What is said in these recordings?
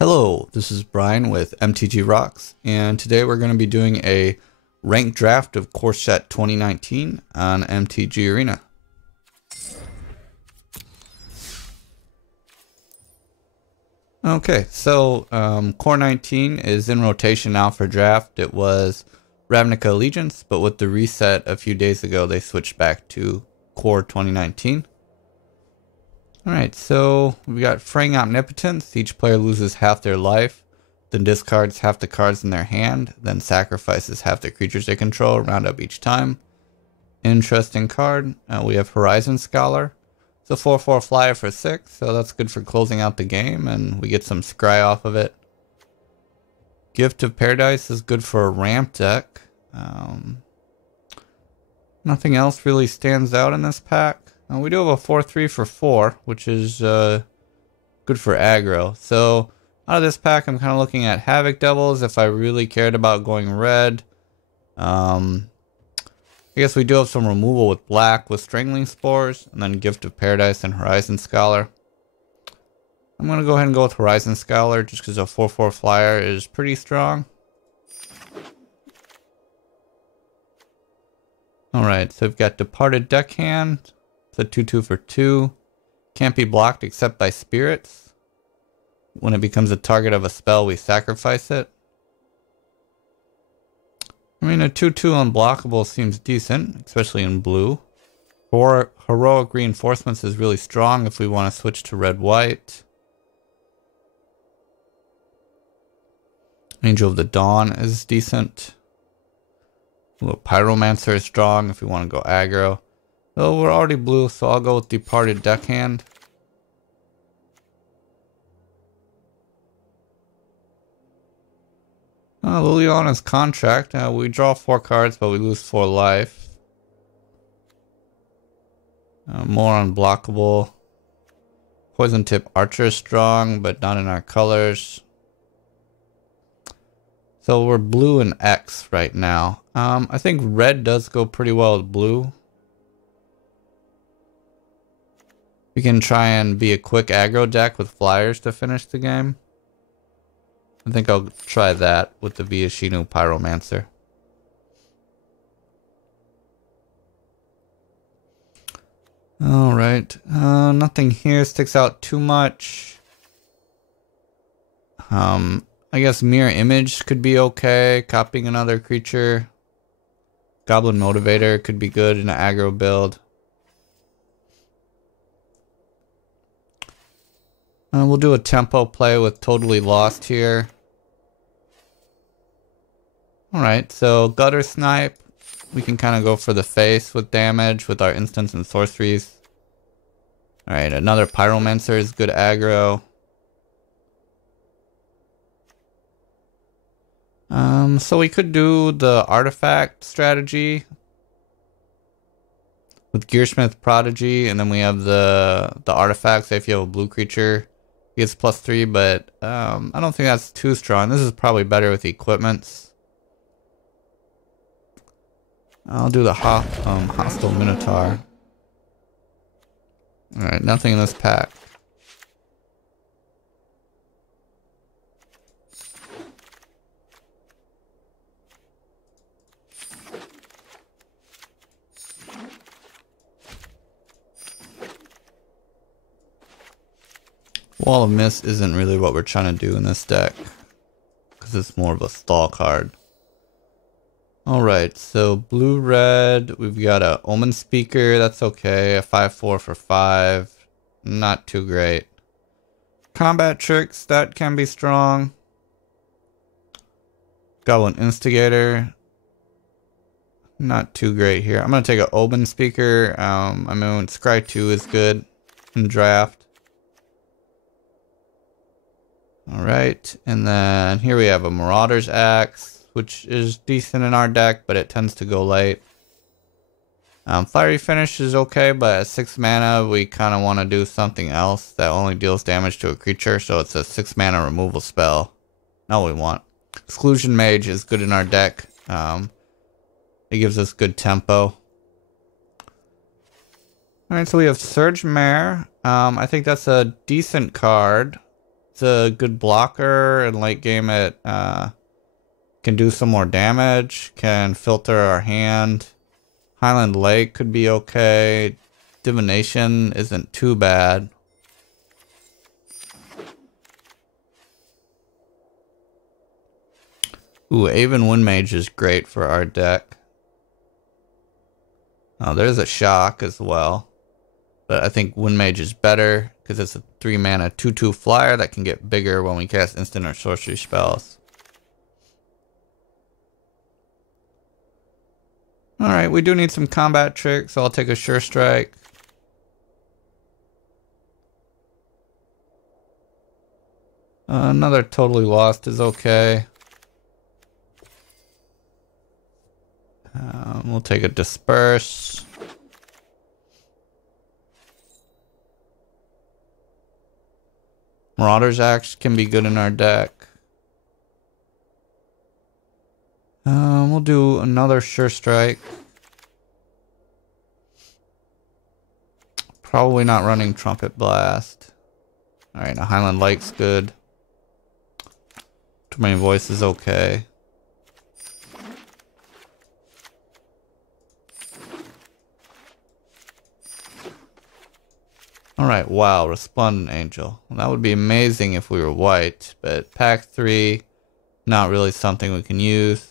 Hello, this is Brian with MTG Rocks, and today we're going to be doing a ranked draft of Core Set 2019 on MTG Arena. Okay, so Core 19 is in rotation now for draft. It was Ravnica Allegiance, but with the reset a few days ago, they switched back to Core 2019. Alright, so we got Fraying Omnipotence. Each player loses half their life, then discards half the cards in their hand, then sacrifices half the creatures they control, round up each time. Interesting card. We have Horizon Scholar. It's a 4/4 flyer for 6, so that's good for closing out the game, and we get some scry off of it. Gift of Paradise is good for a ramp deck. Nothing else really stands out in this pack. We do have a 4/3 for 4, which is good for aggro. So out of this pack, I'm kind of looking at Havoc Devils if I really cared about going red. I guess we do have some removal with black with Strangling Spores, and then Gift of Paradise and Horizon Scholar. I'm going to go ahead and go with Horizon Scholar just because a 4/4 flyer is pretty strong. Alright, so we've got Departed Deckhand. It's a 2/2 for 2. Can't be blocked except by spirits. When it becomes a target of a spell, we sacrifice it. I mean, a 2/2 unblockable seems decent, especially in blue. Heroic Reinforcements is really strong if we want to switch to red-white. Angel of the Dawn is decent. Pyromancer is strong if we want to go aggro. So we're already blue, so I'll go with Departed Deckhand. Liliana's Contract. We draw 4 cards, but we lose 4 life. More unblockable. Poison Tip Archer is strong, but not in our colors. So we're blue and X right now. I think red does go pretty well with blue. We can try and be a quick aggro deck with flyers to finish the game. I think I'll try that with the Viashino Pyromancer. Alright, nothing here sticks out too much. I guess Mirror Image could be okay, copying another creature. Goblin Motivator could be good in an aggro build. We'll do a tempo play with Totally Lost here. Alright, so Gutter Snipe. We can kind of go for the face with damage with our instants and sorceries. Alright, another Pyromancer is good aggro. So we could do the Artifact strategy with Gearsmith Prodigy, and then we have the artifacts. If you have a blue creature, he gets +3, but I don't think that's too strong. This is probably better with equipments. I'll do the Hostile Minotaur. Alright, nothing in this pack. Wall of Mist isn't really what we're trying to do in this deck, because it's more of a stall card. Alright, so blue-red, we've got a Omen Speaker, that's okay, a 5/4 for 5, not too great. Combat Tricks, that can be strong. Goblin Instigator, not too great here. I'm going to take an Omen Speaker. I mean, Scry 2 is good in draft. Alright, and then here we have a Marauder's Axe, which is decent in our deck, but it tends to go late. Fiery Finish is okay, but at 6 mana, we kind of want to do something else that only deals damage to a creature, so it's a 6 mana removal spell. Not what we want. Exclusion Mage is good in our deck. It gives us good tempo. Alright, so we have Surge Mare. I think that's a decent card. It's a good blocker in late game. It can do some more damage, can filter our hand. Highland Lake could be okay. Divination isn't too bad. Ooh, Aven Windmage is great for our deck. Oh, there's a shock as well. But I think Windmage is better because it's a 3-mana 2/2 flyer that can get bigger when we cast instant or sorcery spells. Alright, we do need some combat tricks, so I'll take a Sure Strike. Another Totally Lost is okay. We'll take a Disperse. Marauder's Axe can be good in our deck. We'll do another Sure Strike. Probably not running Trumpet Blast. Alright, now Highland Lake's good. Too Many Voices okay. Alright, wow, Resplendent Angel. Well, that would be amazing if we were white, but pack 3, not really something we can use.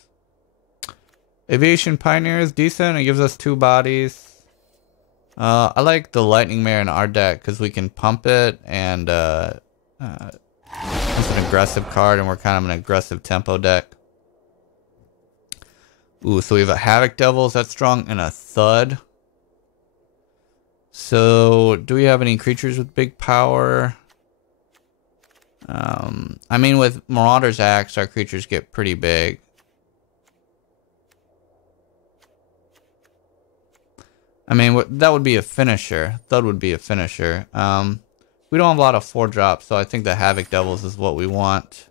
Aviation Pioneer is decent, it gives us 2 bodies. I like the Lightning Mare in our deck because we can pump it and it's an aggressive card and we're kind of an aggressive tempo deck. Ooh, so we have a Havoc Devils that's strong and a Thud. So, do we have any creatures with big power? I mean, with Marauder's Axe, our creatures get pretty big. I mean, that would be a finisher. Thud would be a finisher. We don't have a lot of 4-drops, so I think the Havoc Devils is what we want.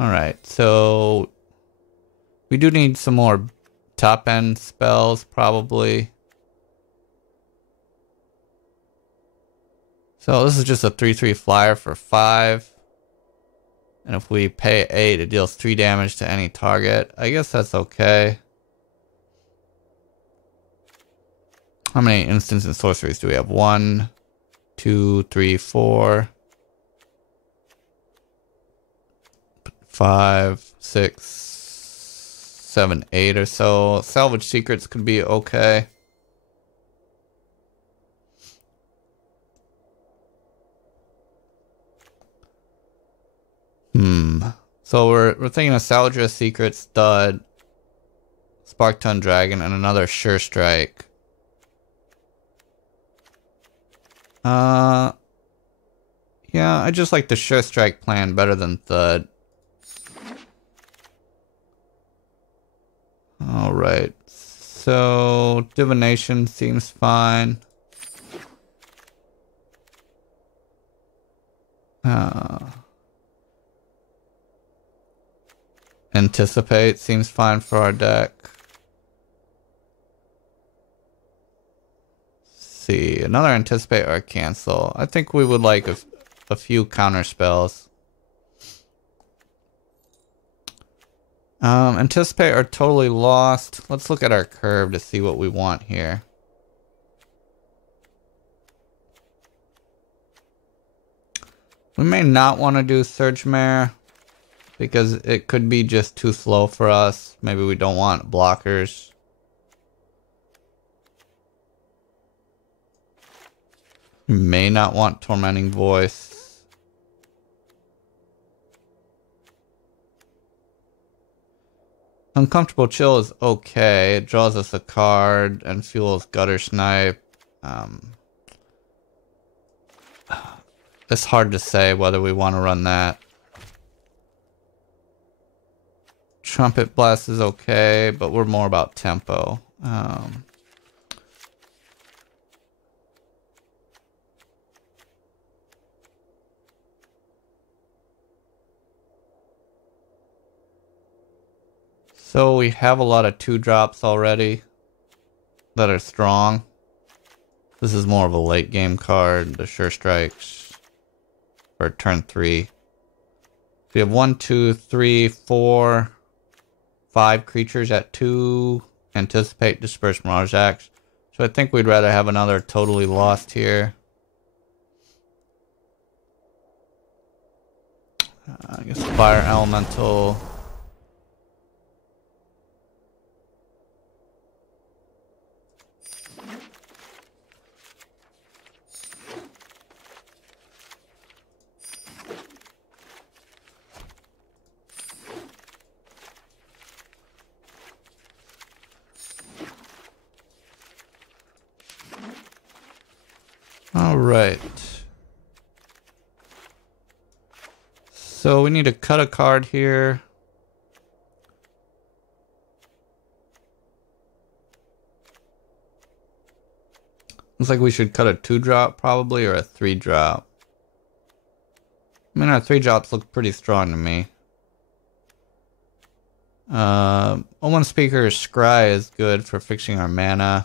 Alright, so we do need some more top end spells, probably. So this is just a 3/3 flyer for 5. And if we pay 8, it deals 3 damage to any target. I guess that's okay. How many instants and sorceries do we have? 1, 2, 3, 4, 5, 6, 7, 8 or so. Salvage Secrets could be okay. So we're thinking of Salvage Secrets, Stud, Spark-Tongue Dragon, and another Sure Strike. Yeah, I just like the Sure Strike plan better than Thud. Alright, so Divination seems fine. Anticipate seems fine for our deck. See, another Anticipate or Cancel. I think we would like a few counter spells. Anticipate or Totally Lost. Let's look at our curve to see what we want here. We may not want to do Surge Mare because it could be just too slow for us. Maybe we don't want blockers. We may not want Tormenting Voice. Uncomfortable Chill is okay. It draws us a card and fuels Gutter Snipe. It's hard to say whether we want to run that. Trumpet Blast is okay, but we're more about tempo. So we have a lot of 2-drops already that are strong. This is more of a late game card. The Sure Strikes for turn 3. We have 1, 2, 3, 4, 5 creatures at 2. Anticipate, Disperse, Mirage Axe. So I think we'd rather have another Totally Lost here. I guess Fire Elemental. All right. So we need to cut a card here. Looks like we should cut a 2-drop probably, or a 3-drop. I mean, our 3-drops look pretty strong to me. Omen Speaker's Scry is good for fixing our mana.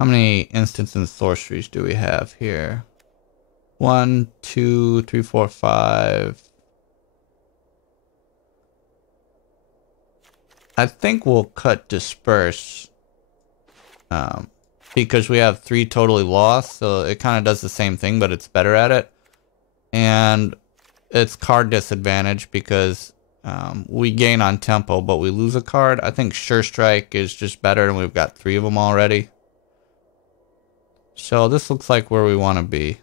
How many instants and sorceries do we have here? 1, 2, 3, 4, 5. I think we'll cut Disperse. Because we have 3 Totally Lost, so it kind of does the same thing, but it's better at it. And it's card disadvantage because we gain on tempo, but we lose a card. I think Sure Strike is just better, and we've got 3 of them already. So this looks like where we want to be.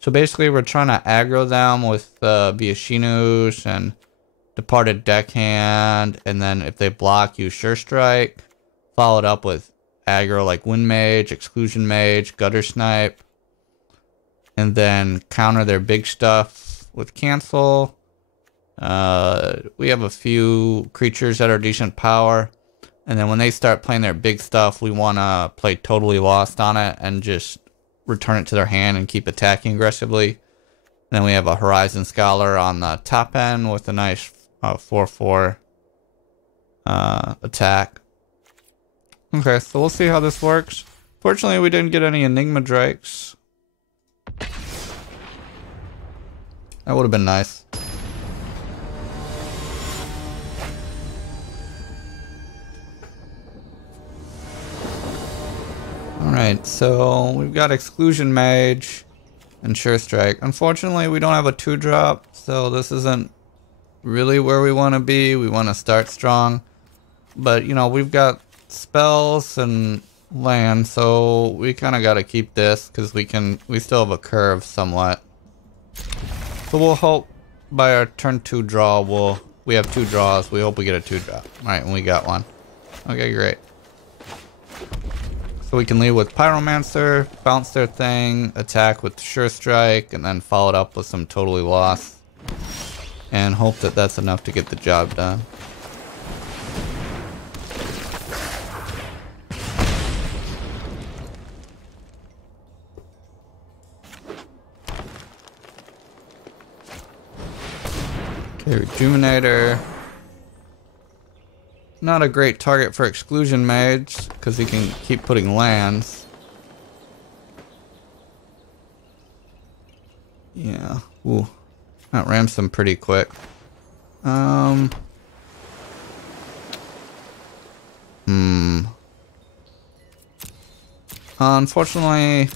So basically we're trying to aggro them with Viashinus and Departed Deckhand, and then if they block, use Sure Strike. Followed up with aggro like Wind Mage, Exclusion Mage, Gutter Snipe. And then counter their big stuff with Cancel. We have a few creatures that are decent power. And then when they start playing their big stuff, we want to play Totally Lost on it and just return it to their hand and keep attacking aggressively. And then we have a Horizon Scholar on the top end with a nice 4/4 attack. Okay, so we'll see how this works. Fortunately, we didn't get any Enigma Drakes. That would have been nice. Alright, so we've got Exclusion Mage and Sure Strike. Unfortunately, we don't have a 2-drop, so this isn't really where we want to be. We want to start strong. But, you know, we've got spells and land, so we kind of got to keep this because we still have a curve somewhat. So we'll hope by our turn 2 draw, we have 2 draws. We hope we get a 2-drop. Alright, and we got one. Okay, great. So we can lead with Pyromancer, bounce their thing, attack with Sure Strike, and then follow it up with some Totally Lost. And hope that that's enough to get the job done. Okay, Rejuvenator. Not a great target for Exclusion Mage, because he can keep putting lands. Yeah. Ooh. That ramps them pretty quick. Unfortunately,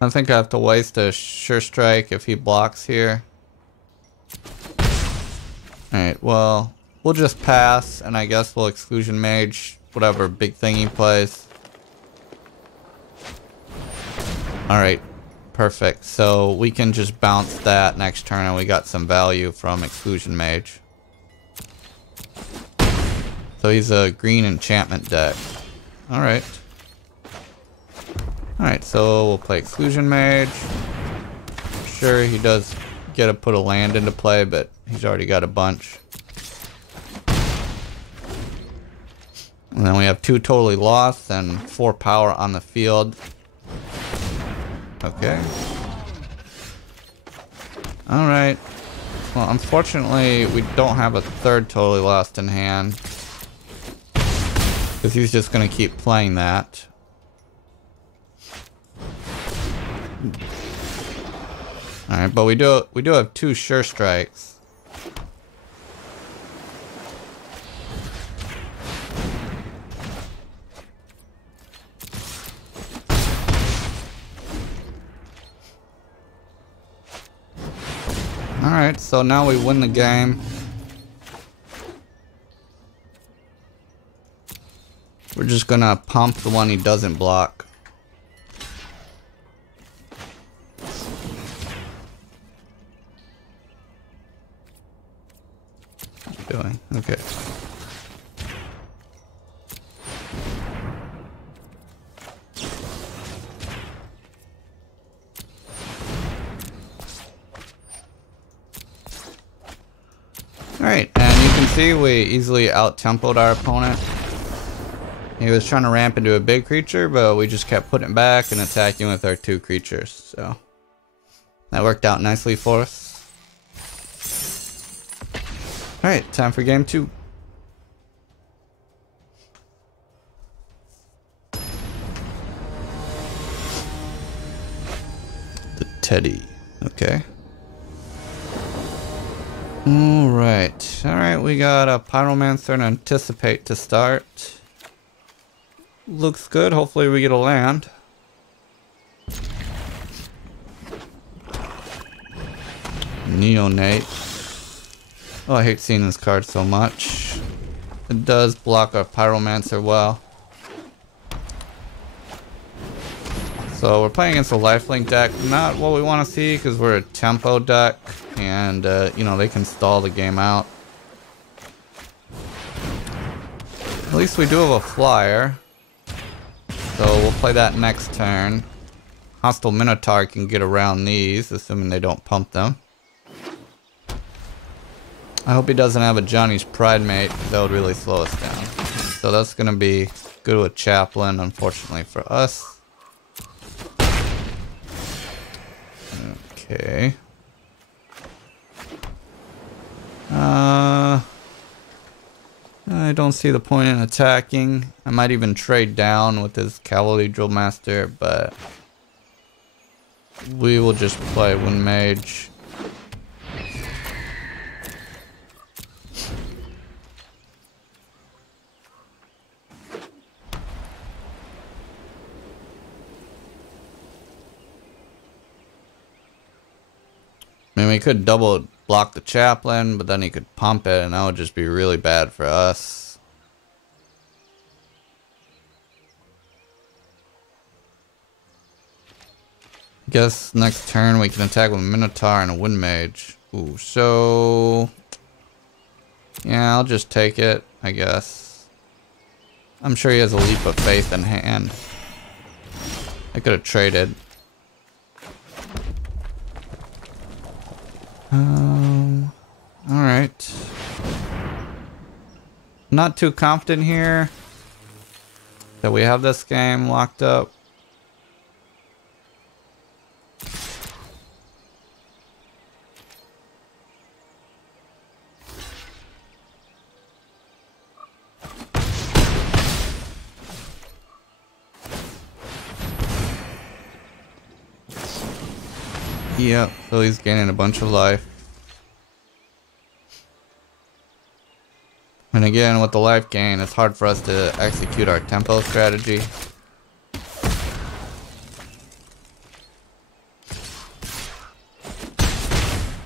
I think I have to waste a Sure Strike if he blocks here. Alright, well, we'll just pass, and I guess we'll Exclusion Mage whatever big thing he plays. Alright, perfect. So we can just bounce that next turn, and we got some value from Exclusion Mage. So he's a green enchantment deck. Alright. Alright, so we'll play Exclusion Mage. Sure, he does get to put a land into play, but he's already got a bunch. And then we have 2 Totally Lost and 4 power on the field. Okay. Alright. Well, unfortunately, we don't have a 3rd Totally Lost in hand. Because he's just going to keep playing that. Alright, but we do have 2 sure strikes. Alright, so now we win the game. We're just gonna pump the one he doesn't block. Doing okay. Alright, and you can see we easily out-tempoed our opponent. He was trying to ramp into a big creature, but we just kept putting it back and attacking with our 2 creatures. So that worked out nicely for us. Alright, time for game 2. The Teddy. Okay. Alright, we got a Pyromancer and Anticipate to start. Looks good, hopefully we get a land. Neonate. Oh, I hate seeing this card so much. It does block our Pyromancer well. So we're playing against a lifelink deck. Not what we want to see because we're a tempo deck. And, you know, they can stall the game out. At least we do have a flyer. So we'll play that next turn. Hostile Minotaur can get around these, assuming they don't pump them. I hope he doesn't have a Johnny's Pride Mate. That would really slow us down. So that's going to be good with Chaplain, unfortunately for us. Okay. I don't see the point in attacking. I might even trade down with his Cavalry Drill Master, but we will just play Wind Mage. I mean, we could double block the Chaplain, but then he could pump it, and that would just be really bad for us. Guess next turn we can attack with a Minotaur and a Wind Mage. Ooh, so... yeah, I'll just take it, I guess. I'm sure he has a Leap of Faith in hand. I could have traded. Alright. Not too confident here that we have this game locked up. Yep, so he's gaining a bunch of life. And again, with the life gain, it's hard for us to execute our tempo strategy.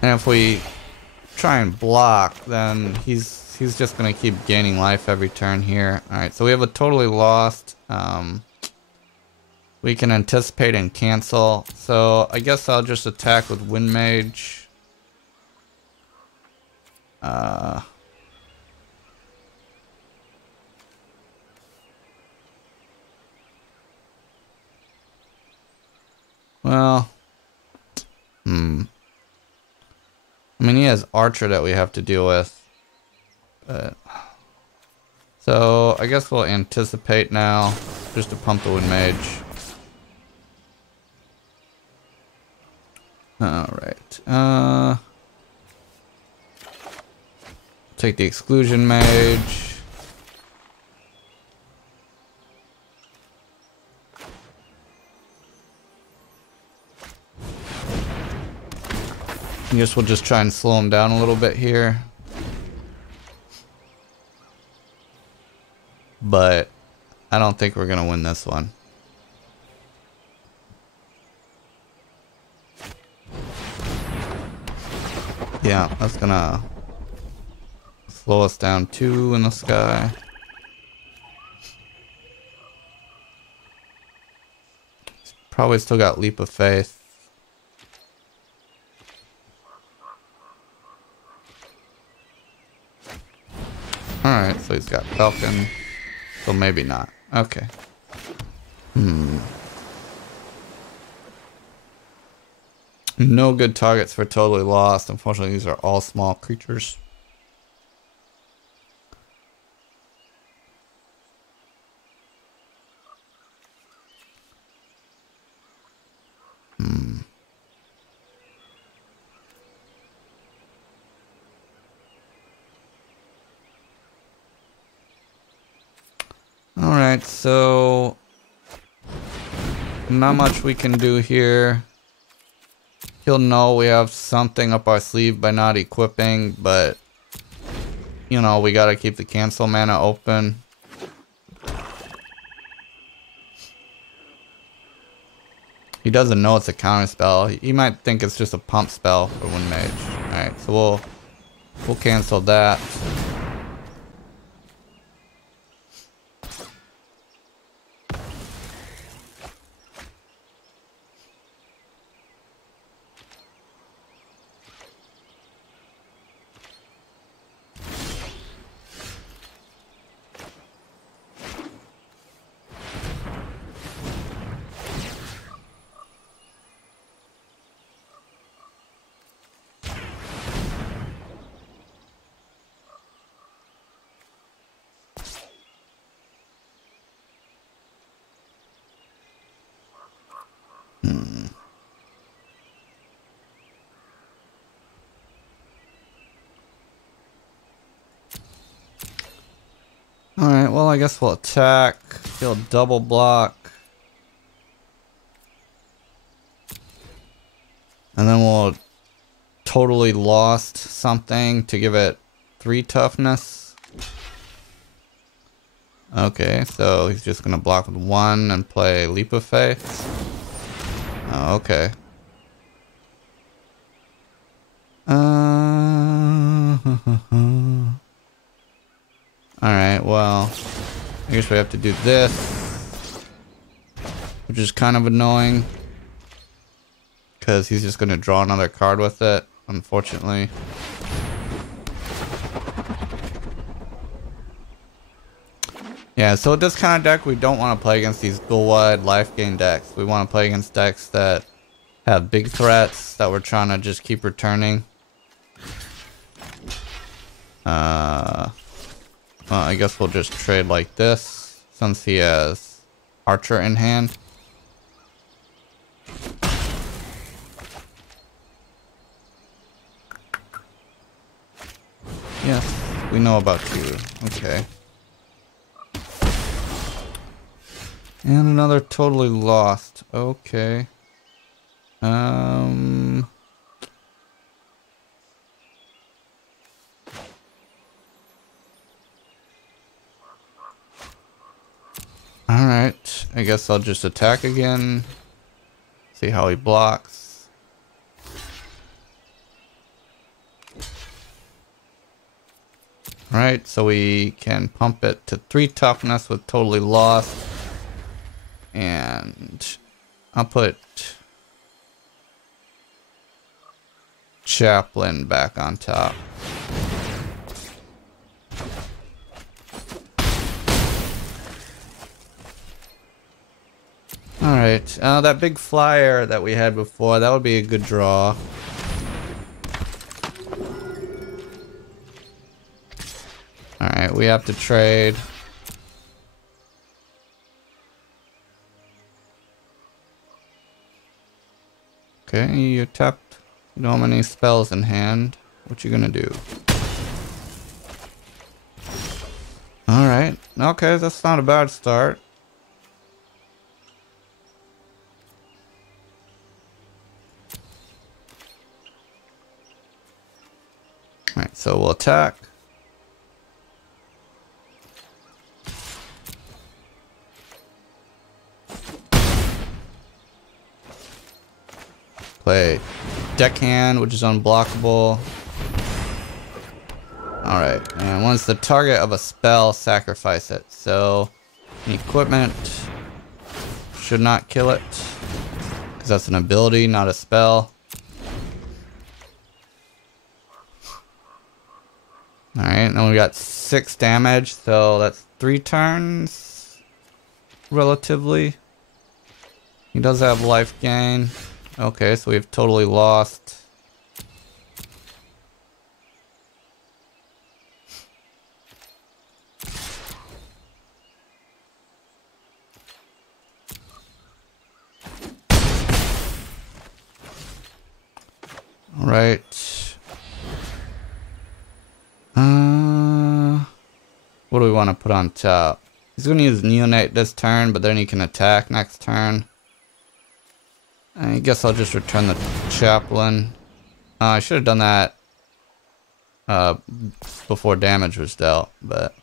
And if we try and block, then he's just going to keep gaining life every turn here. Alright, so we have a totally lost. We can anticipate and cancel. So I guess I'll just attack with Wind Mage. Well, I mean, he has Archer that we have to deal with. But, so I guess we'll anticipate now, just to pump the Wind Mage. Alright, take the Exclusion Mage. I guess we'll just try and slow him down a little bit here. But I don't think we're gonna win this one. Yeah, that's gonna slow us down 2 in the sky. Probably still got Leap of Faith. Alright, so he's got Falcon. So maybe not. Okay. No good targets for Totally Lost. Unfortunately, these are all small creatures. Alright, so not much we can do here. He'll know we have something up our sleeve by not equipping, but you know, we gotta keep the cancel mana open. He doesn't know it's a counter spell. He might think it's just a pump spell for Wind Mage. Alright, so we'll cancel that. Alright, well I guess we'll attack. He'll double block. And then we'll Totally Lost something to give it 3 toughness. Okay, so he's just gonna block with 1 and play Leap of Faith. Oh, okay. Alright, well, I guess we have to do this, which is kind of annoying, because he's just going to draw another card with it, unfortunately. Yeah, so with this kind of deck, we don't want to play against these goal-wide life gain decks. We want to play against decks that have big threats that we're trying to just keep returning. Well, I guess we'll just trade like this, since he has Archer in hand. Yes, we know about you. Okay. And another Totally Lost. Okay. Alright, I guess I'll just attack again. See how he blocks. Alright, so we can pump it to 3 toughness with Totally Lost. And I'll put Chaplain back on top. Alright, that big flyer that we had before, that would be a good draw. Alright, we have to trade. Okay, you tapped. You don't have any spells in hand. What you gonna do? Alright, okay, that's not a bad start. Alright, so we'll attack. Play Deckhand, which is unblockable. Alright, and once the target of a spell, sacrifice it. So, equipment should not kill it, because that's an ability, not a spell. Alright, then we got 6 damage, so that's 3 turns, relatively. He does have life gain. Okay, so we've totally lost. All right. What do we want to put on top? He's going to use Neonate this turn, but then he can attack next turn. I guess I'll just return the Chaplain. I should have done that before damage was dealt, but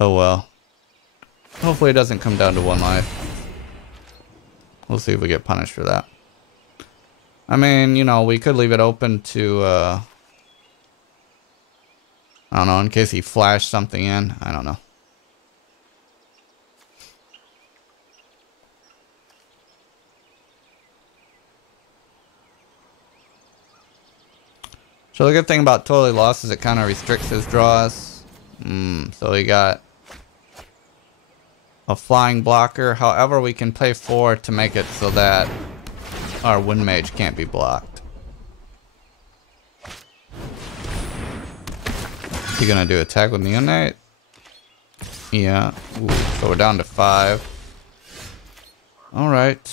oh well. Hopefully it doesn't come down to 1 life. We'll see if we get punished for that. I mean, you know, we could leave it open to, I don't know, in case he flashed something in. I don't know. So the good thing about Totally Lost is it kind of restricts his draws. So we got a flying blocker. However, we can play 4 to make it so that our Wind Mage can't be blocked. You gonna do attack with Neonate? Yeah. Ooh, so we're down to 5. Alright.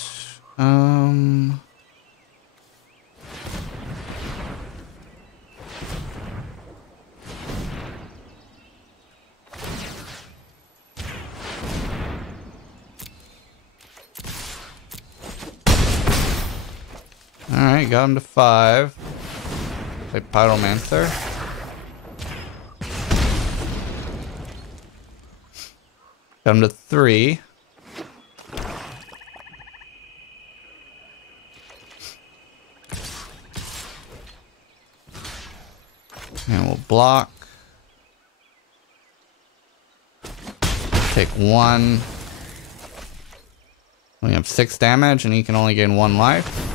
Alright, got him to 5. Play Pyromancer. Got him to 3. And we'll block. Take 1. We have 6 damage and he can only gain 1 life.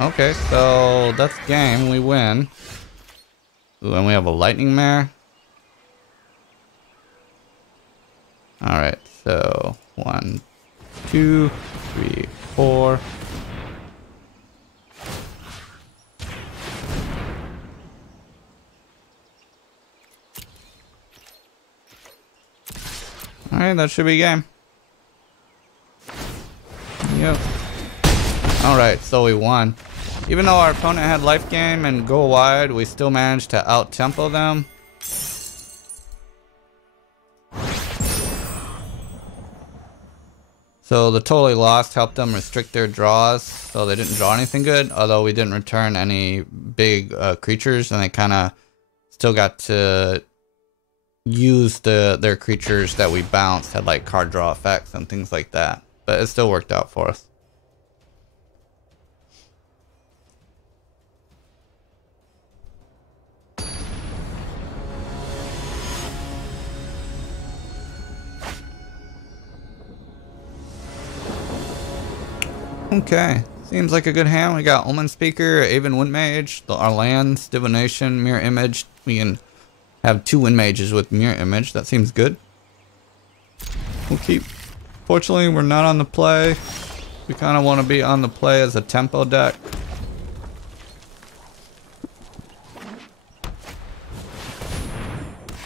Okay, so that's game. We win. Ooh, and we have a lightning mare. Alright, so 1, 2, 3, 4. Alright, that should be game. Yep. Alright, so we won. Even though our opponent had life gain and go wide, we still managed to out-tempo them. So the Totally Lost helped them restrict their draws, so they didn't draw anything good, although we didn't return any big creatures, and they kind of still got to use their creatures that we bounced, had like card draw effects and things like that. But it still worked out for us. Okay, seems like a good hand. We got Omen Speaker, Aven Wind Mage, our lands, Divination, Mirror Image. We can have 2 Wind Mages with Mirror Image. That seems good. We'll keep. Fortunately, we're not on the play. We kind of want to be on the play as a tempo deck.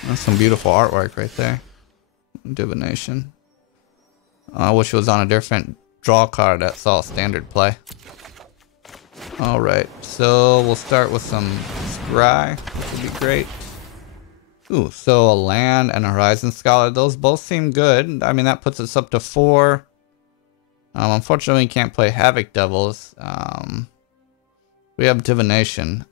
That's some beautiful artwork right there. Divination. I wish it was on a different draw card that saw standard play. Alright, so we'll start with some Scry, which would be great. Ooh, so a land and a Horizon Scholar, those both seem good. I mean, that puts us up to 4. Unfortunately, we can't play Havoc Devils. We have divination.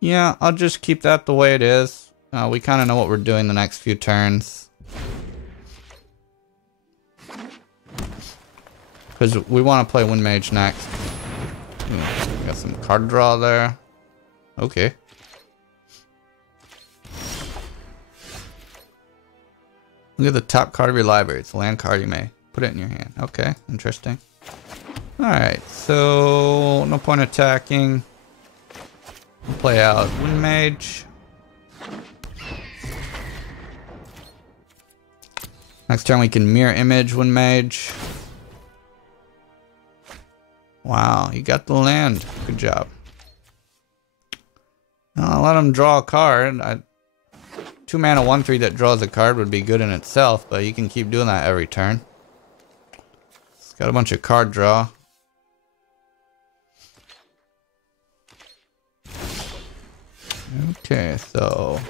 Yeah, I'll just keep that the way it is. We kind of know what we're doing the next few turns. Because we want to play Wind Mage next. Got some card draw there. Okay. Look at the top card of your library. It's a land card. You may put it in your hand. Okay, interesting. Alright, so no point attacking. We'll play out Wind Mage. Next turn we can mirror image Wind Mage. Wow, you got the land. Good job. I'll let him draw a card. 2 mana 1/3 that draws a card would be good in itself, but you can keep doing that every turn. It's got a bunch of card draw. Okay, so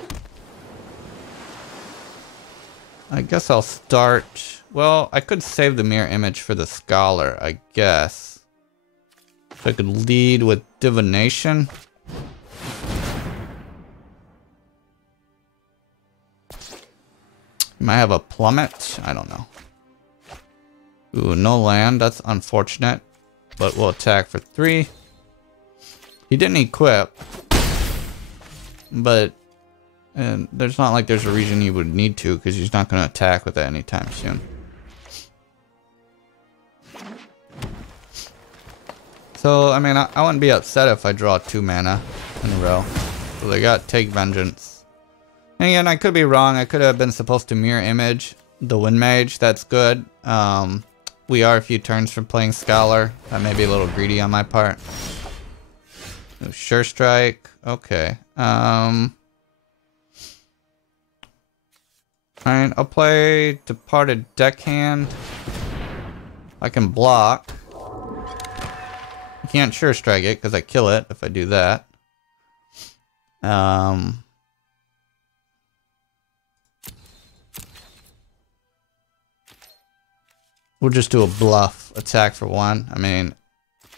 I guess I'll start. Well, I could save the mirror image for the scholar, I guess. So I could lead with divination. You might have a plummet. I don't know. Ooh, no land. That's unfortunate. But we'll attack for 3. He didn't equip. But there's not like there's a reason he would need to, because he's not going to attack with it anytime soon. So, I mean, I wouldn't be upset if I draw 2 mana in a row. So they got Take Vengeance. And again, I could be wrong. I could have been supposed to mirror image the Wind Mage. That's good. We are a few turns from playing Scholar. That may be a little greedy on my part. Ooh, Sure Strike. Okay. Alright, I'll play Departed Deckhand. I can block. I can't Sure Strike it because I kill it if I do that. We'll just do a bluff attack for 1. I mean,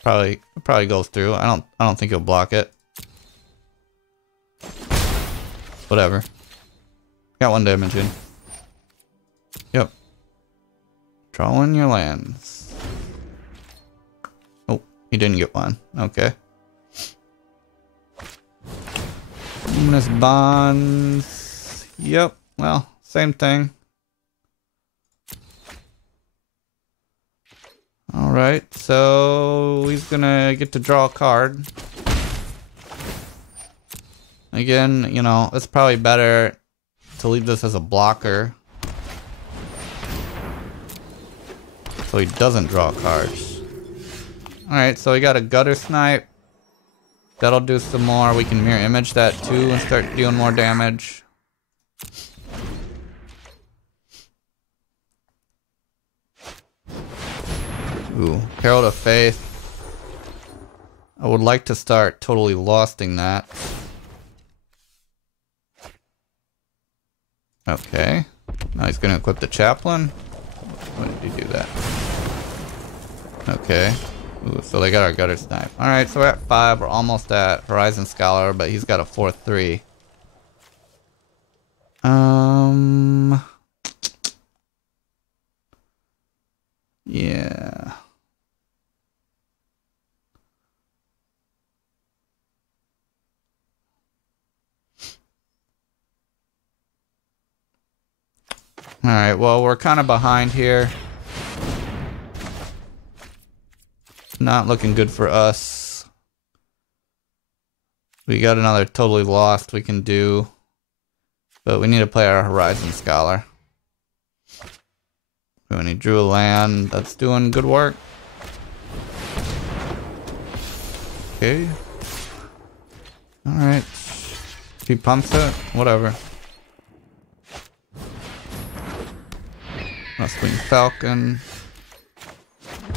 probably goes through. I don't think he'll block it. Whatever. Got 1 damage in. Yep. Drawing your lands. Oh, he didn't get 1. Okay. Luminous Bonds. Yep. Well, same thing. Alright, so he's gonna get to draw a card. Again, you know, it's probably better to leave this as a blocker, so he doesn't draw cards. Alright, so we got a Gutter Snipe. That'll do some more. We can mirror image that too and start doing more damage. Ooh, Herald of Faith. I would like to start totally losting that. Okay. Now he's gonna equip the Chaplain. When did he do that? Okay. Ooh, so they got our Gutter Snipe. Alright, so we're at 5. We're almost at Horizon Scholar, but he's got a 4/3. Yeah. Alright, well, we're kind of behind here. Not looking good for us. We got another Totally Lost we can do. But we need to play our Horizon Scholar. When he drew a land, that's doing good work. Okay. Alright. If he pumps it, whatever. Swing Falcon.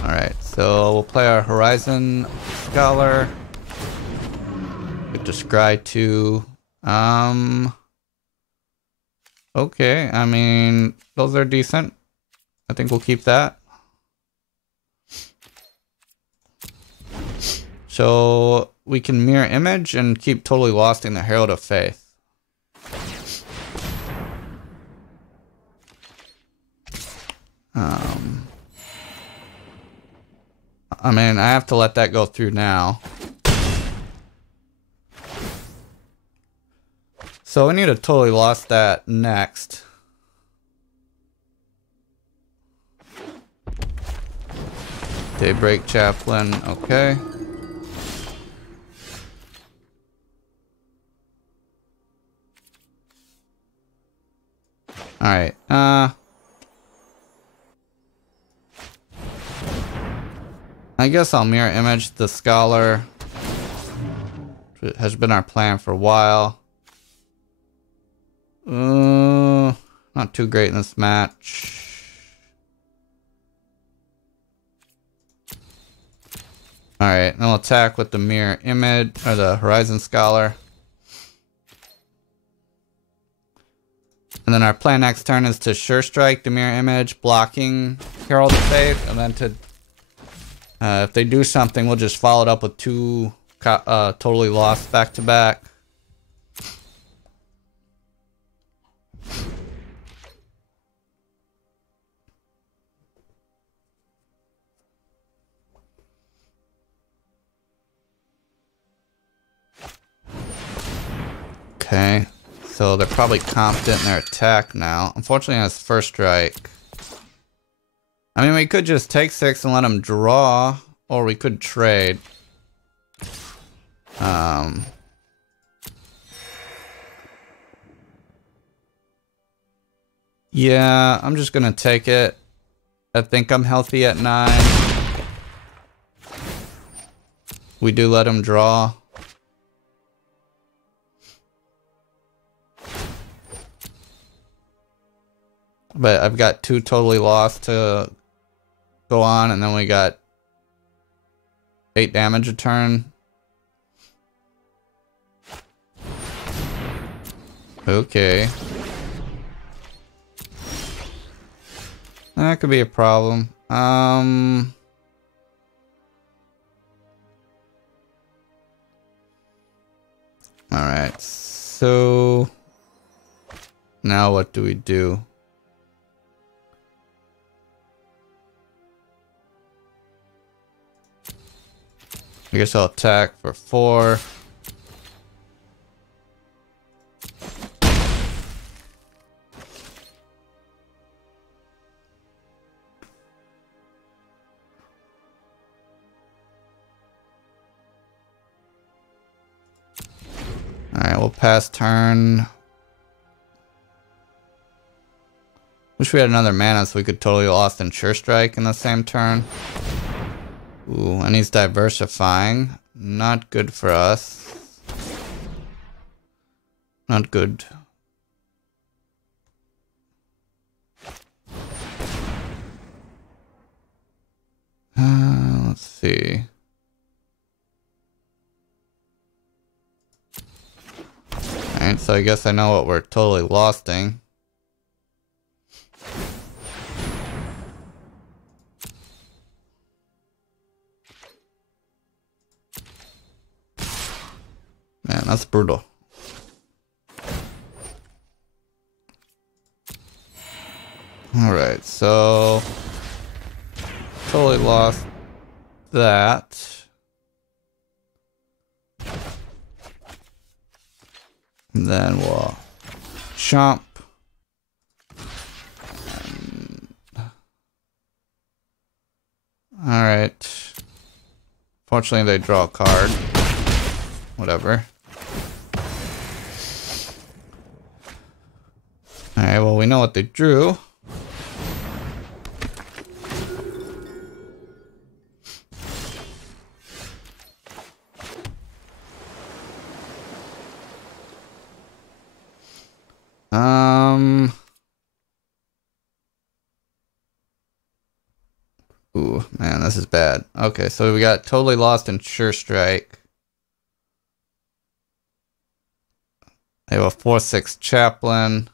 Alright, so we'll play our Horizon Scholar. Get to Scry 2. Okay, I mean, those are decent. I think we'll keep that. So we can mirror image and keep totally lost in the Herald of Faith. I mean, I have to let that go through now. So we need to totally lost that next. Daybreak Chaplain, okay. Alright, I guess I'll mirror image the Scholar. It has been our plan for a while. Not too great in this match. Alright, then we'll attack with the mirror image, or the Horizon Scholar. And then our plan next turn is to Sure Strike the mirror image, blocking Herald of Faith, and then to if they do something, we'll just follow it up with two totally lost back to back. Okay, so they're probably confident in their attack now. Unfortunately, on his first strike. I mean, we could just take 6 and let him draw, or we could trade. Yeah, I'm just gonna take it. I think I'm healthy at 9. We do let him draw. But I've got 2 totally lost to go on, and then we got 8 damage a turn. Okay. That could be a problem. Alright, so now what do we do? I guess I'll attack for 4. Alright, we'll pass turn. Wish we had another mana so we could totally lost and Sure Strike in the same turn. Ooh, and he's diversifying. Not good for us. Not good. Let's see. Alright, so I guess I know what we're totally losting. Man, that's brutal. Alright, so totally lost that. And then we'll chomp. Alright. Fortunately, they draw a card. Whatever. Alright, well, we know what they drew. Ooh, man, this is bad. Okay, so we got totally lost in Sure Strike. They have a 4/6 Chaplain.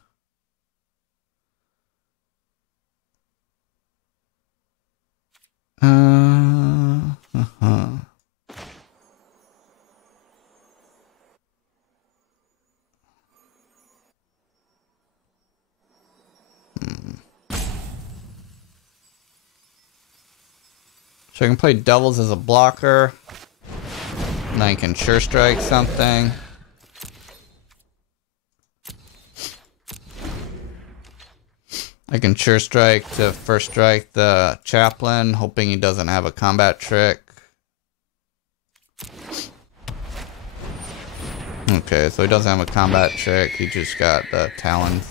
So I can play doubles as a blocker. And I can sure strike something. I can sure strike to first strike the chaplain, hoping he doesn't have a combat trick. Okay, so he doesn't have a combat trick, he just got the talons.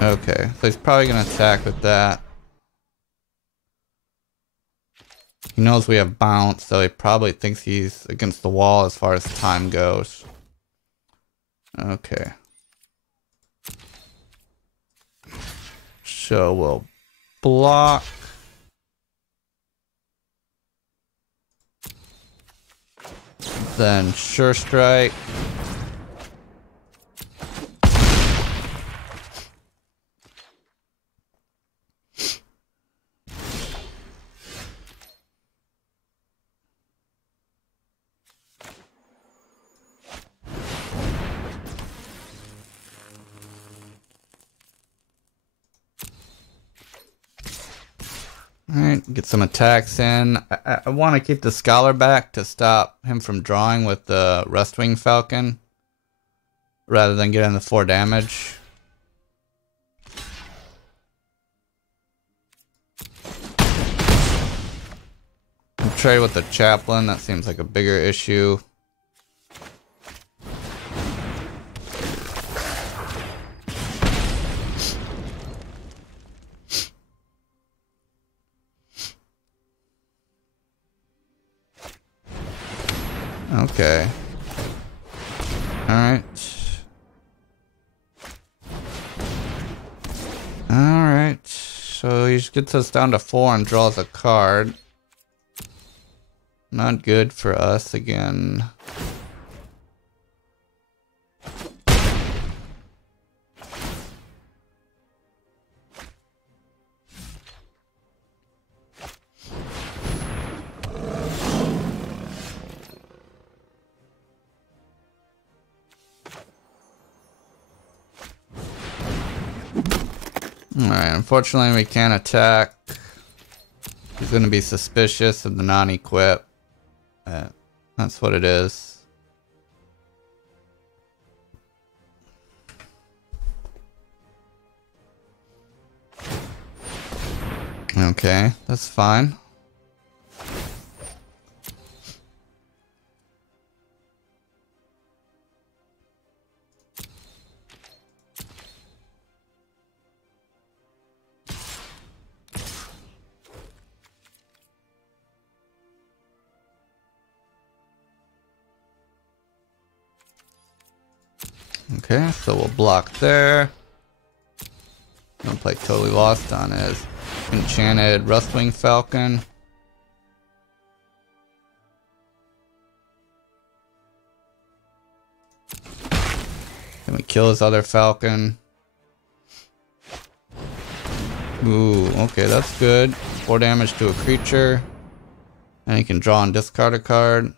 Okay, so he's probably gonna attack with that. He knows we have bounce, so he probably thinks he's against the wall as far as time goes. Okay. So we'll block. Then sure strike. Alright, get some attacks in. I want to keep the Scholar back to stop him from drawing with the Rustwing Falcon, rather than getting the 4 damage. I'll trade with the Chaplain, that seems like a bigger issue. Okay. Alright. Alright. So he gets us down to 4 and draws a card. Not good for us again. Alright, unfortunately we can't attack. He's gonna be suspicious of the non-equip. That's what it is. Okay, that's fine. Okay, so we'll block there. I'm gonna play Totally Lost on his Enchanted Rustwing Falcon. Then we kill his other Falcon. Ooh, okay, that's good. 4 damage to a creature. And he can draw and discard a card.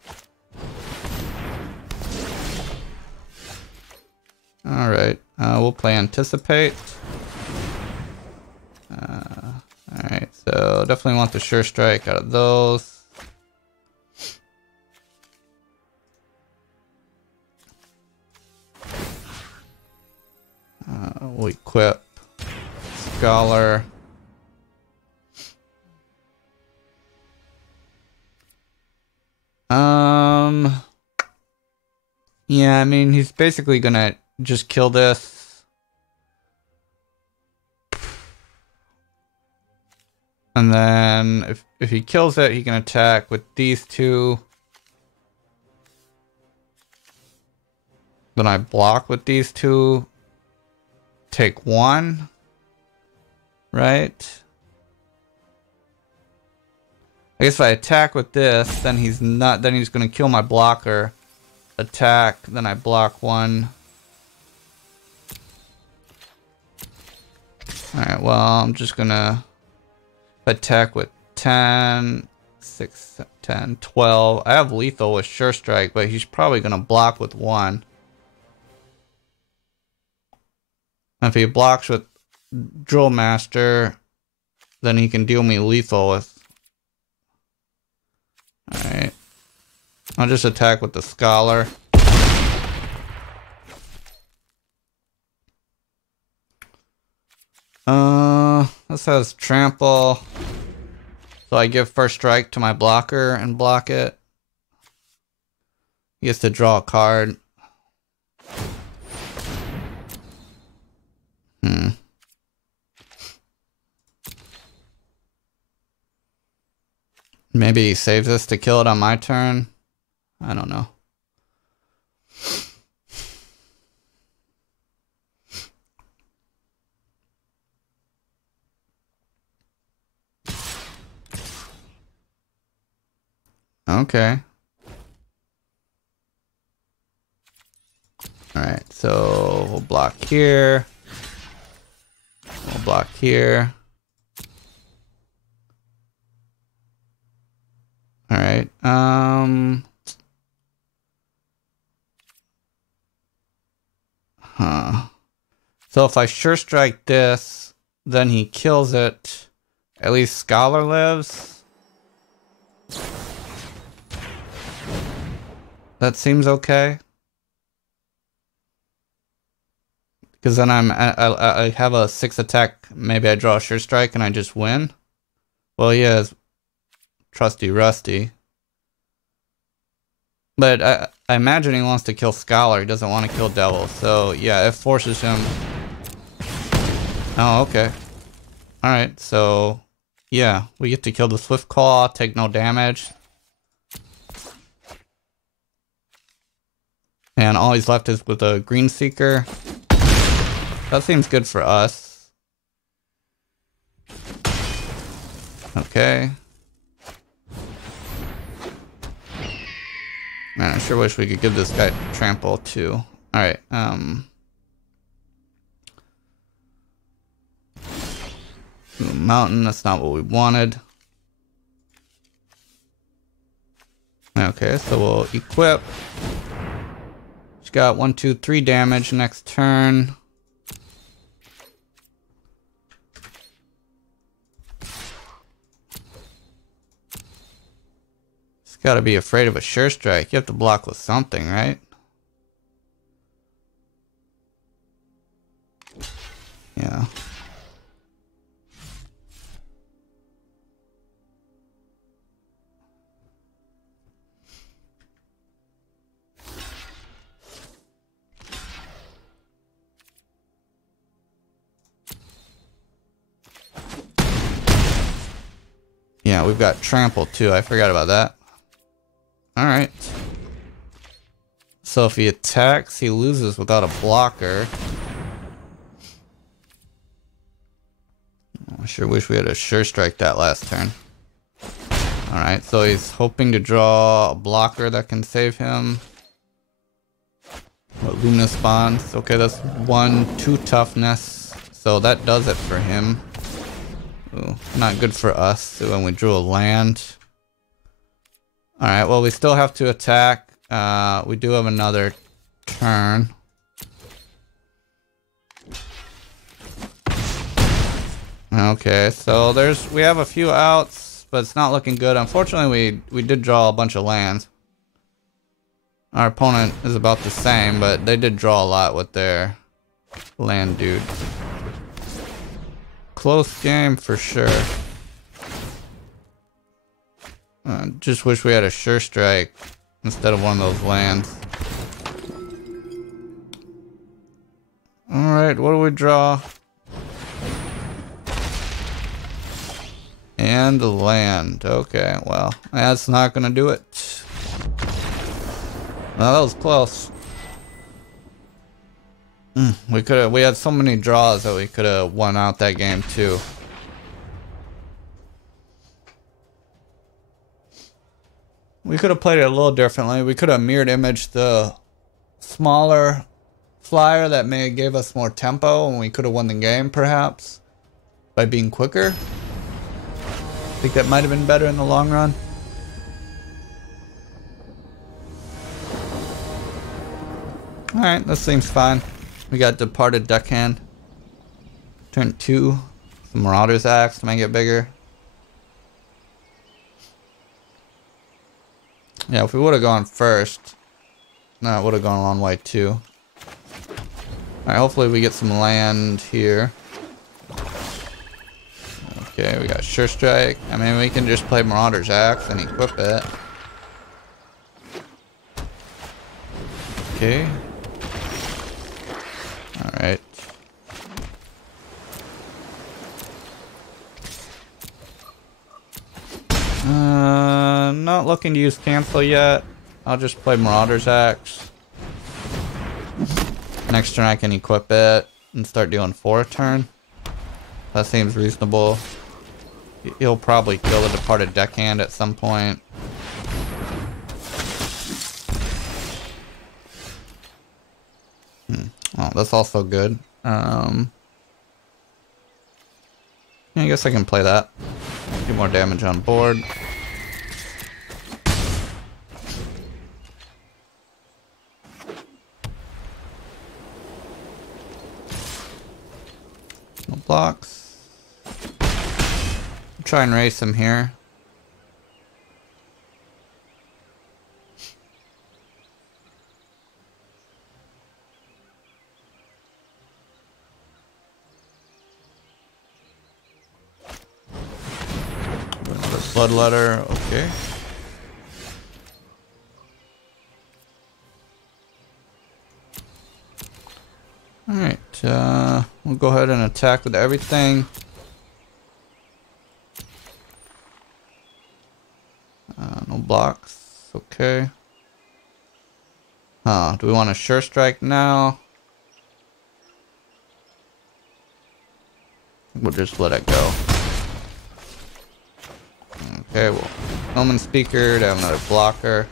Alright, we'll play Anticipate. Alright, so definitely want the Sure Strike out of those. We'll equip Scholar. Yeah, I mean, he's basically gonna just kill this. And then if he kills it, he can attack with these two. Then I block with these two. Take 1. Right? I guess if I attack with this, then he's gonna kill my blocker. Attack, then I block 1. Alright, well, I'm just gonna attack with 10, 6, 10, 12. I have lethal with Sure Strike, but he's probably gonna block with 1. If he blocks with Drill Master, then he can deal me lethal with. Alright. I'll just attack with the Scholar. This has Trample. So I give first strike to my blocker and block it. He gets to draw a card. Maybe he saves this to kill it on my turn. I don't know. Okay. Alright, so we'll block here. We'll block here. Alright, So if I sure strike this, then he kills it. At least Scholar lives. That seems okay. Because then I have a 6 attack. Maybe I draw a sure strike and I just win. Well, he has Trusty Rusty. But I imagine he wants to kill Scholar. He doesn't want to kill Devil. So yeah, it forces him. Oh, okay. Alright, so yeah, we get to kill the Swift Claw, take no damage. And all he's left is with a Green Seeker. That seems good for us. Okay. Man, I sure wish we could give this guy Trample too. Alright, Mountain, that's not what we wanted. Okay, so we'll equip. She's got 1, 2, 3 damage next turn. She's gotta be afraid of a sure strike. You have to block with something, right? Yeah. Yeah, we've got Trample too. I forgot about that. Alright. So if he attacks, he loses without a blocker. I sure wish we had a sure strike that last turn. Alright, so he's hoping to draw a blocker that can save him. What, Luminous Bonds? Okay, that's 1, 2 toughness. So that does it for him. Ooh, not good for us when we drew a land. Alright, well we still have to attack. We do have another turn. Okay, so we have a few outs, but it's not looking good. Unfortunately, we did draw a bunch of lands. Our opponent is about the same, but they did draw a lot with their land dude. Close game for sure. Just wish we had a sure strike instead of one of those lands. Alright, what do we draw? And the land. Okay, well, that's not gonna do it. Well, that was close. We had so many draws that we could have won out that game too. We could have played it a little differently. We could have mirrored imaged the smaller flyer that may have gave us more tempo, and we could have won the game perhaps by being quicker. I think that might have been better in the long run. Alright, this seems fine. We got Departed Deckhand. Turn 2. Some Marauder's Axe to make it bigger. Yeah, if we would have gone first, no, it would have gone a long way too. Alright, hopefully we get some land here. Okay, we got Sure Strike. I mean, we can just play Marauder's Axe and equip it. Okay. Alright. Not looking to use cancel yet. I'll just play Marauder's Axe. Next turn I can equip it and start doing 4 a turn. That seems reasonable. He'll probably kill the Departed Deckhand at some point. Oh, that's also good. Yeah, I guess I can play that. Get more damage on board. No blocks. Try and race him here. Bloodletter, okay. Alright, we'll go ahead and attack with everything. No blocks, okay. Do we want a Sure Strike now? We'll just let it go. Okay, well, Omen Speaker to have another blocker.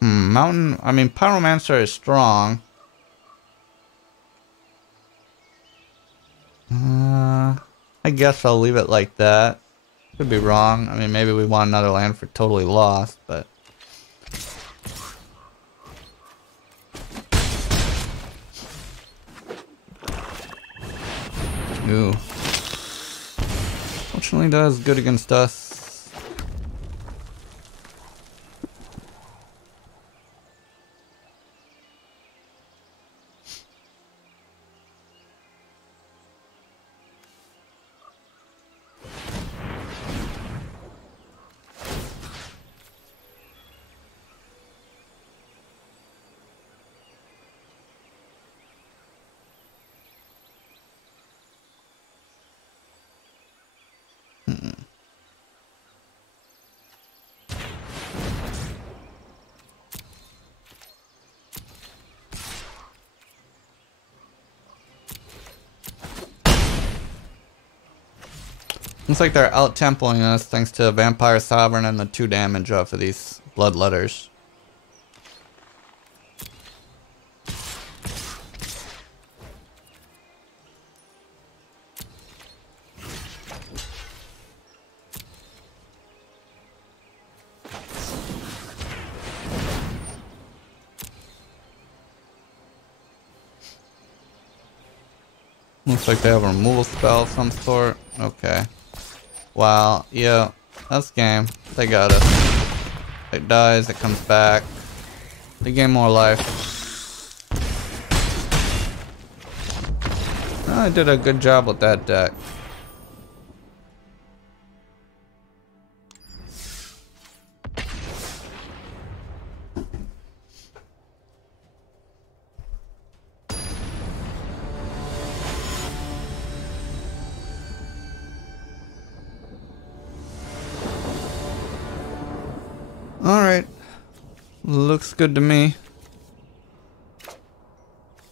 Mountain, I mean, Pyromancer is strong. I guess I'll leave it like that. Could be wrong. I mean, maybe we want another land for Totally Lost, but... Ooh. Fortunately, does good against us. Looks like they're out-tempoing us thanks to Vampire Sovereign and the 2 damage off of these Bloodletters. Looks like they have a removal spell of some sort. Okay. Wow, yeah, that's game. They got us. It dies, it comes back. They gain more life. I did a good job with that deck. Alright. Looks good to me.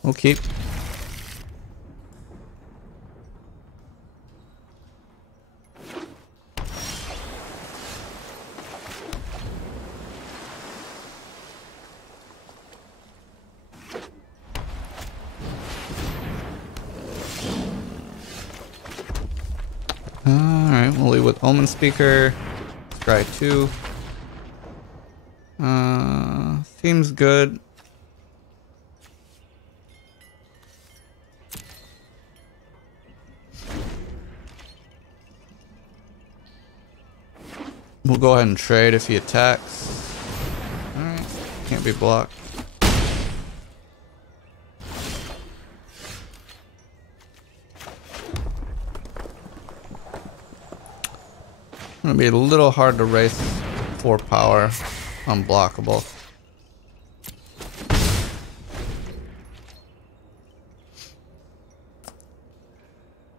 We'll keep. Alright, we'll leave with Omen Speaker. Scry 2. Seems good. We'll go ahead and trade if he attacks. Alright, can't be blocked. Gonna be a little hard to race 4 power unblockable.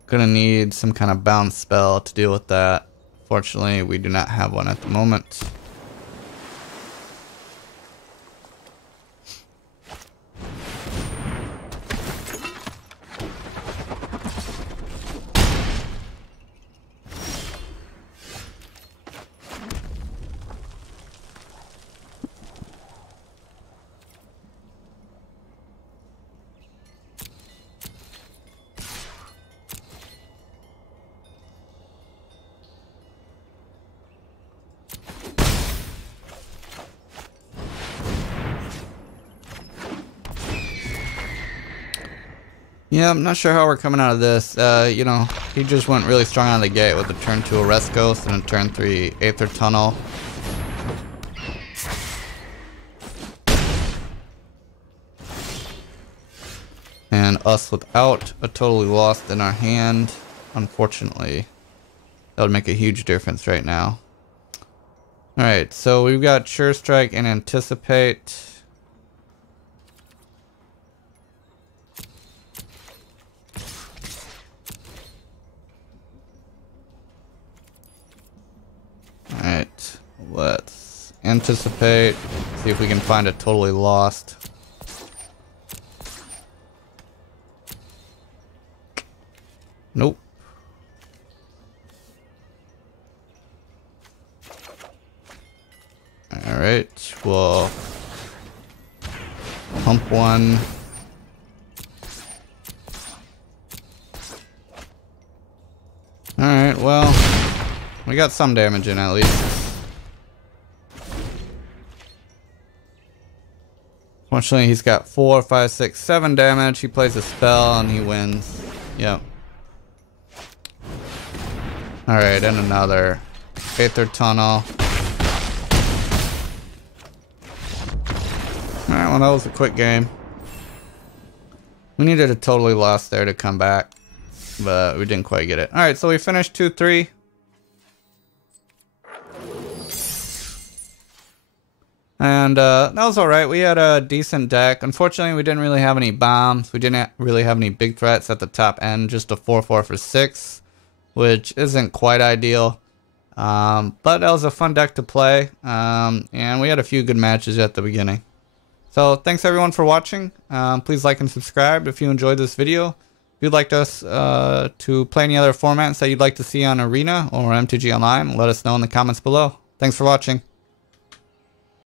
Gonna need some kind of bounce spell to deal with that. Fortunately, we do not have one at the moment. Yeah, I'm not sure how we're coming out of this. You know, he just went really strong out of the gate with a turn 2 Arrest Ghost and a turn 3 Aether Tunnel. And us without a Totally Lost in our hand, unfortunately. That would make a huge difference right now. Alright, so we've got Sure Strike and Anticipate. Alright, let's Anticipate, see if we can find a Totally Lost. Nope. Alright, we'll pump one. Alright, well, we got some damage in at least. Fortunately, he's got 4, 5, 6, 7 damage. He plays a spell and he wins. Yep. Alright, and another Aether Tunnel. Alright, well that was a quick game. We needed a Totally Lost there to come back, but we didn't quite get it. Alright, so we finished 2-3. And that was alright. We had a decent deck. Unfortunately, we didn't really have any bombs. We didn't really have any big threats at the top end. Just a 4-4 for 6, which isn't quite ideal. But that was a fun deck to play. And we had a few good matches at the beginning. So thanks everyone for watching. Please like and subscribe if you enjoyed this video. If you'd like us to play any other formats that you'd like to see on Arena or MTG Online, let us know in the comments below. Thanks for watching.